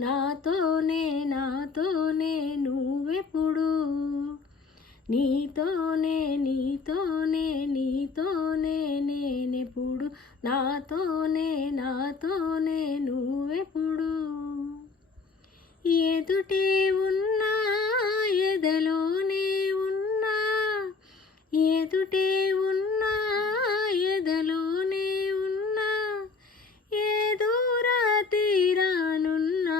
నాతోనే నాతోనే నువ్వెప్పుడు నీతోనే నీతోనే నీతోనే నేనెప్పుడు నాతోనే నాతోనే నువ్వెప్పుడు ఎదుటే ఉన్నా ఎదలోనే ఉన్నా ఎదుటే ఉన్నా ఎదలోనే ఉన్నా ఏదూరా తీరానున్నా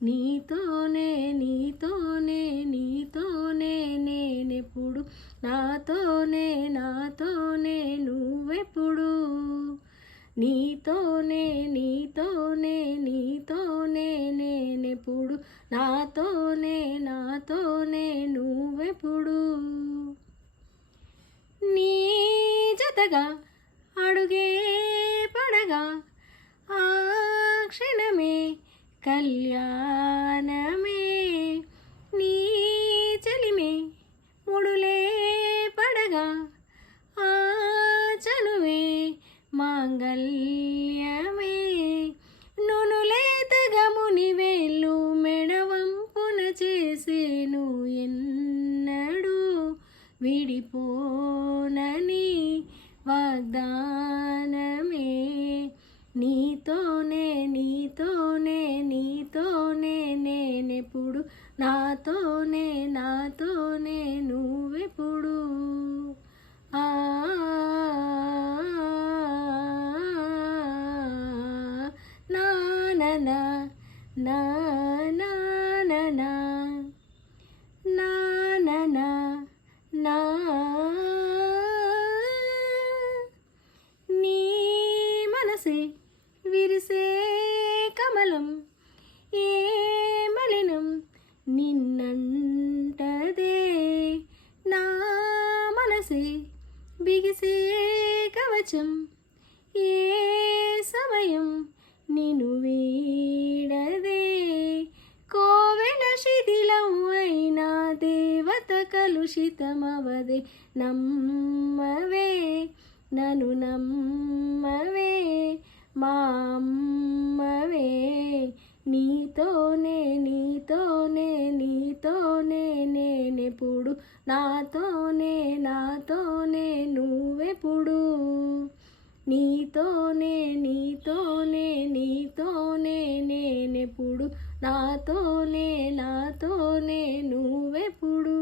నీతోనే నీతోనే నీతోనే నేనెప్పుడు నాతోనే నాతోనే నువ్వెప్పుడు నీతోనే నీతోనే నీతోనే నేనెప్పుడు నాతోనే నాతోనే నువ్వెప్పుడు నీ జతగా అడుగే పడగా ఆ క్షణమే కళ్యాణమే నీ చెలిమే ముడులే పడగా ఆ చనువే మాంగళ్యమే నునులేతగా మునివేళ్ళు మెడవంపున చేసేను ఎన్నడూ విడిపోనని వాగ్దానమే నీతోనే నీతోనే నీతోనే నేనెప్పుడు నాతోనే నాతోనే నువ్వెప్పుడు ఆ నా నా నా నా నా నా నా నా నా నా నా నీ మనసే విరిసే కమలం ఏ మలినం నిన్నంటదే నా మనసే బిగిసే కవచం ఏ సమయం నిన్ను వీడదే కోవెల శిథిలం అయినా దేవత కలుషితమవదే నమ్మవే నన్ను నమ్మవే మా అమ్మవే నీతోనే నీతోనే నీతోనే నేనెప్పుడు నాతోనే నాతోనే నువ్వెప్పుడు నీతోనే నీతోనే నీతోనే నేనెప్పుడు నాతోనే నాతోనే నువ్వెప్పుడు